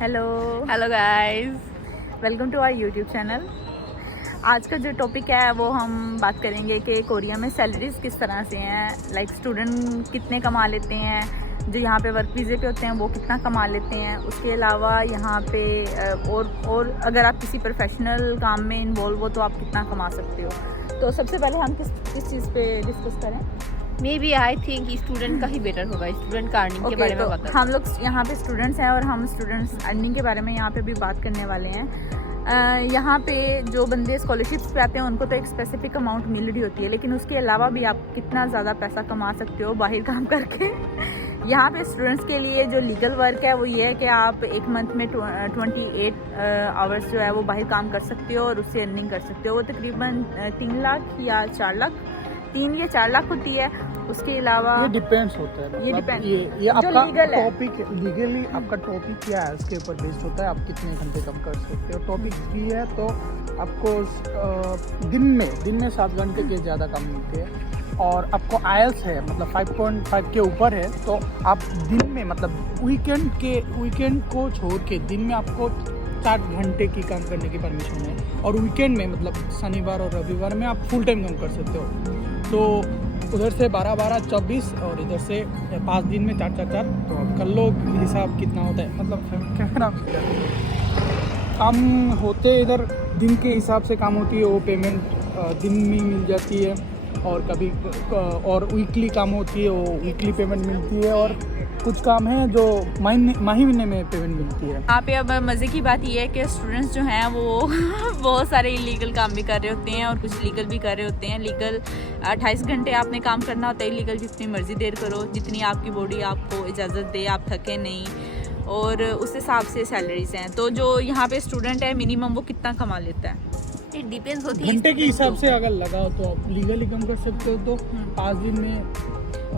Hello guys, welcome to our YouTube channel. आज का जो टॉपिक है वो हम बात करेंगे कि कोरिया में सैलरीज किस तरह से हैं, लाइक स्टूडेंट कितने कमा लेते हैं, जो यहाँ पे वर्क वीज़े पे होते हैं वो कितना कमा लेते हैं। उसके अलावा यहाँ पे और अगर आप किसी प्रोफेशनल काम में इन्वॉल्व हो तो आप कितना कमा सकते हो। तो सबसे पहले हम किस चीज़ पे डिस्कस करें? Maybe I think student का ही बेटर होगा, स्टूडेंट का अर्निंग के बारे में बता। हम लोग यहाँ पे स्टूडेंट्स हैं और हम स्टूडेंट्स अर्निंग के बारे में यहाँ पे भी बात करने वाले हैं। यहाँ पे जो बंदे स्कॉलरशिप्स पे आते हैं उनको तो एक स्पेसिफिक अमाउंट मिल रही होती है, लेकिन उसके अलावा भी आप कितना ज़्यादा पैसा कमा सकते हो बाहर काम करके। यहाँ पे स्टूडेंट्स के लिए जो लीगल वर्क है वो ये है कि आप एक मंथ में 28 आवर्स जो है वो बाहर काम कर सकते हो और उससे अर्निंग कर सकते हो। वो तकरीबन 3 लाख या 4 लाख 3 या 4 लाख होती है। उसके अलावा ये डिपेंड्स होता है, ये डिपेंड ये आपका टॉपिक लीगली आपका टॉपिक क्या है उसके ऊपर बेस्ड होता है। आप कितने घंटे कम कर सकते हो। टॉपिक फ्री है तो आपको दिन में 7 घंटे के ज़्यादा कम मिलते हैं। और आपको आयल्स है मतलब 5.5 के ऊपर है तो आप दिन में मतलब वीकेंड को छोड़ के दिन में आपको 4 घंटे की काम करने की परमिशन है। और वीकेंड में मतलब शनिवार और रविवार में आप फुल टाइम काम कर सकते हो। तो उधर से 12-12 24 और इधर से 5 दिन में 4-4 तो अब कर लो हिसाब कितना होता है। मतलब क्या काम होते इधर दिन के हिसाब से काम होती है, वो पेमेंट दिन में मिल जाती है। और कभी और वीकली काम होती है, वो वीकली पेमेंट मिलती है। और कुछ काम है जो महीने में पेमेंट मिलती है। यहाँ पे अब मज़े की बात ये है कि स्टूडेंट्स जो हैं वो बहुत सारे इलीगल काम भी कर रहे होते हैं और कुछ लीगल भी कर रहे होते हैं। लीगल 28 घंटे आपने काम करना होता है, इलीगल जितनी मर्जी देर करो, जितनी आपकी बॉडी आपको इजाज़त दे, आप थके नहीं, और उस हिसाब से सैलरीज हैं। तो जो यहाँ पे स्टूडेंट है मिनिमम वो कितना कमा लेता है? इट डिपेंड्स होती है घंटे के हिसाब से अगर लगाओ तो आप लीगली कम कर सकते हो। तो 5 दिन में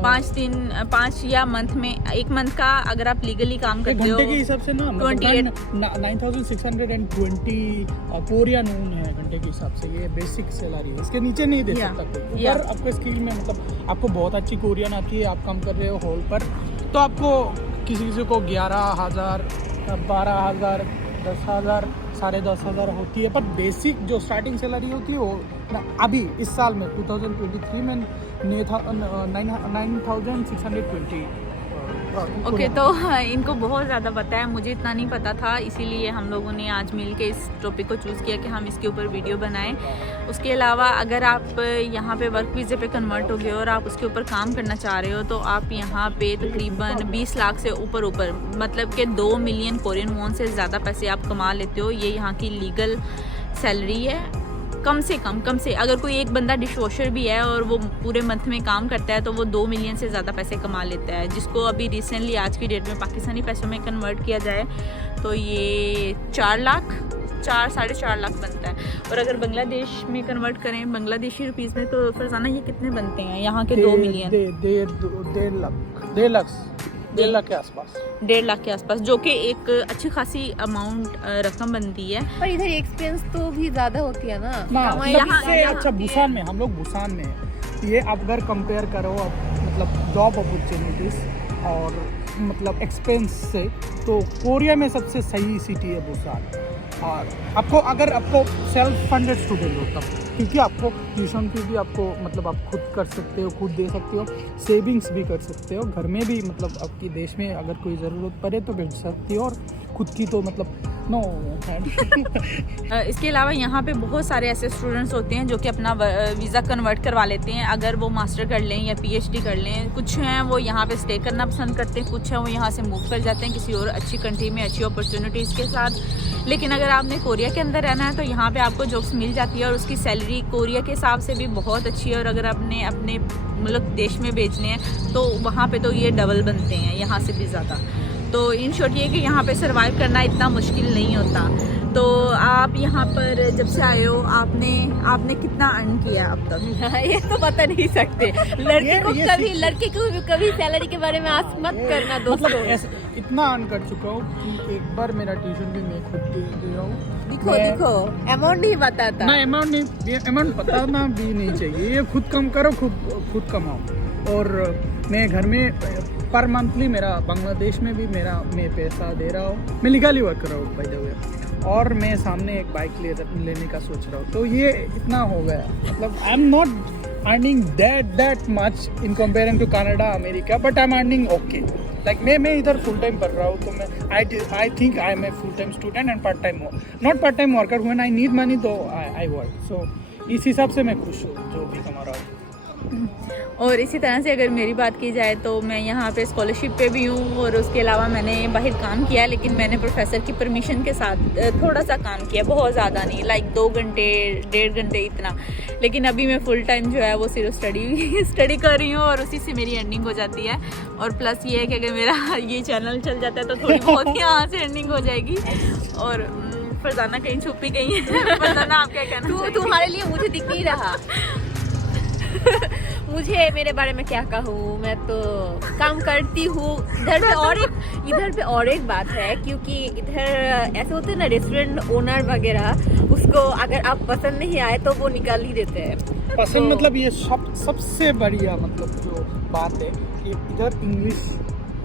5 या मंथ में, एक मंथ का अगर आप लीगली काम करते हो घंटे के हिसाब से ना 28 9620 कोरियन वून है घंटे के हिसाब से। ये बेसिक सैलरी है, इसके नीचे नहीं दे सकता कोई। ऊपर आपको स्किल में मतलब आपको बहुत अच्छी कोरियन आती है, आप काम कर रहे हो हॉल पर तो आपको किसी को 11,000 12,000 10,000 10,500 होती है। पर बेसिक जो स्टार्टिंग सैलरी होती है वो अभी इस साल में 2023 में 9,620। ओके, तो इनको बहुत ज़्यादा पता है, मुझे इतना नहीं पता था, इसीलिए हम लोगों ने आज मिल के इस टॉपिक को चूज़ किया कि हम इसके ऊपर वीडियो बनाएं। उसके अलावा अगर आप यहाँ पे वर्क वीज़े पे कन्वर्ट हो गए और आप उसके ऊपर काम करना चाह रहे हो तो आप यहाँ पे तकरीबन 20 लाख से ऊपर मतलब कि 2 मिलियन कोरियन वॉन से ज़्यादा पैसे आप कमा लेते हो। ये यहाँ की लीगल सैलरी है। कम से अगर कोई एक बंदा डिशवॉशर भी है और वो पूरे मंथ में काम करता है तो वो 2 मिलियन से ज़्यादा पैसे कमा लेता है, जिसको अभी रिसेंटली आज की डेट में पाकिस्तानी पैसों में कन्वर्ट किया जाए तो ये 4 लाख 4-4.5 लाख बनता है। और अगर बांग्लादेश में कन्वर्ट करें बांग्लादेशी रुपीज़ में तो फरजाना ये कितने बनते हैं यहाँ के? 2 मिलियन 1.5 लाख के आसपास, 1.5 लाख के आसपास, जो कि एक अच्छी खासी अमाउंट रकम बनती है। पर इधर एक्सपेंस तो भी ज्यादा होती है ना यहाँ अच्छा बुसान में, हम लोग बुसान में है। ये आप अगर कंपेयर करो मतलब जॉब अपॉर्चुनिटीज और मतलब एक्सपेंस से तो कोरिया में सबसे सही सिटी है बुसान। और आपको सेल्फ फंडेड स्टूडेंट हो तब, क्योंकि आपको ट्यूशन फी भी आपको मतलब आप खुद कर सकते हो, खुद दे सकते हो, सेविंग्स भी कर सकते हो। घर में भी मतलब आपके देश में अगर कोई ज़रूरत पड़े तो भेज सकती हो। और खुद की तो मतलब नो इसके अलावा यहाँ पे बहुत सारे ऐसे स्टूडेंट्स होते हैं जो कि अपना वीज़ा कन्वर्ट करवा लेते हैं अगर वो मास्टर कर लें या PhD कर लें। कुछ हैं वो यहाँ पे स्टे करना पसंद करते हैं, कुछ हैं वो यहाँ से मूव कर जाते हैं किसी और अच्छी कंट्री में अच्छी अपॉर्चुनिटीज़ के साथ। लेकिन अगर आपने कोरिया के अंदर रहना है तो यहाँ पे आपको जॉब्स मिल जाती है और उसकी सैलरी कोरिया के हिसाब से भी बहुत अच्छी है। और अगर आपने अपने मुल्क देश में भेजने हैं तो वहाँ पे तो ये डबल बनते हैं, यहाँ से भी ज़्यादा। तो इन शॉर्ट ये कि यहाँ पे सरवाइव करना इतना मुश्किल नहीं होता। तो आप यहाँ पर जब से आए हो आपने कितना अर्न किया अब तक? ये तो बता नहीं सकते। लड़के को कभी सैलरी के बारे में आज मत करना दोस्तों। मतलब इतना अर्न कर चुका हूँ कि एक बार मेरा ट्यूशन भी मैं खुद दे रहा हूँ। देखो अमाउंट नहीं बताता ना, अमाउंट बताना भी नहीं चाहिए। ये खुद कम करो, खुद कमाओ। और मैं घर में पर मंथली मेरा बांग्लादेश में भी मैं पैसा दे रहा हूँ, मैं लीगली वर्क कर रहा हूँ बाय द वे, और मैं सामने एक बाइक लेने का सोच रहा हूँ। तो ये इतना हो गया, मतलब I am not earning that much in comparing to Canada America, but I am earning okay. Like मैं इधर फुल टाइम पढ़ रहा हूँ, तो मैं I think I am a full time student and part time not part time worker. When I need money तो I work. सो इस हिसाब से मैं खुश हूँ जो भी कमा रहा हूँ। और इसी तरह से अगर मेरी बात की जाए तो मैं यहाँ पे स्कॉलरशिप पे भी हूँ, और उसके अलावा मैंने बाहर काम किया, लेकिन मैंने प्रोफेसर की परमिशन के साथ थोड़ा सा काम किया, बहुत ज़्यादा नहीं, लाइक 2 घंटे 1.5 घंटे इतना। लेकिन अभी मैं फुल टाइम जो है वो सिर्फ स्टडी कर रही हूँ, और उसी से मेरी अर्निंग हो जाती है। और प्लस ये है कि अगर मेरा ये चैनल चल जाता है तो थोड़ी बहुत यहाँ से अर्निंग हो जाएगी। और फरजाना कहीं छुपी गई है। फरजाना आप क्या कहना? तुम्हारे लिए मुझे दिख नहीं रहा। मुझे मेरे बारे में क्या कहूँ, मैं तो काम करती हूँ। इधर पे और एक बात है, क्योंकि इधर ऐसे होते हैं ना रेस्टोरेंट ओनर वगैरह, उसको अगर आप पसंद नहीं आए तो वो निकाल ही देते हैं। पसंद तो, मतलब ये सबसे बढ़िया मतलब जो बात है कि इधर इंग्लिश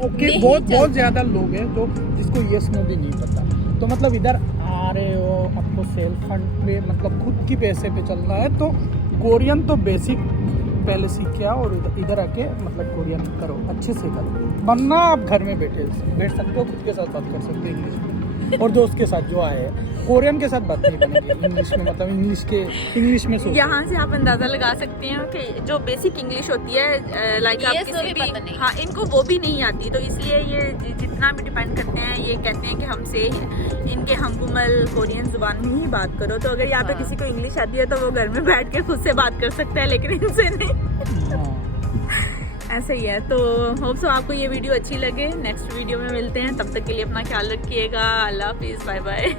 ओके बहुत ज़्यादा लोग हैं जो जिसको यस नो भी नहीं पता। तो मतलब इधर आ रहे हो, आपको सेल्फ फंड पे मतलब खुद की पैसे पे चलना है, तो कोरियन तो बेसिक पहले सीख के आओ और इधर आके मतलब कोरियन करो, अच्छे से करो, वरना आप घर में बैठ सकते हो, खुद के साथ बात कर सकते हो इंग्लिश में, और दोस्त के साथ जो आए हैं कोरियन के साथ बात नहीं करेंगे इंग्लिश में, मतलब इंग्लिश में सोचो। यहाँ से आप अंदाज़ा लगा सकते हैं कि जो बेसिक इंग्लिश होती है, लाइक आप किसी भी, हाँ, इनको वो भी नहीं आती। तो इसलिए ये जितना भी डिपेंड करते हैं, ये कहते हैं कि हमसे इनके हमकुमल कोरियन ज़ुबान में ही बात करो। तो अगर यहाँ पे किसी को इंग्लिश आती है तो वो घर में बैठ के खुद से बात कर सकता है, लेकिन इनसे नहीं। ऐसे ही है। तो होप सो आपको ये वीडियो अच्छी लगे। नेक्स्ट वीडियो में मिलते हैं, तब तक के लिए अपना ख्याल रखिएगा। अल्लाह हाफिज़, बाय बाय।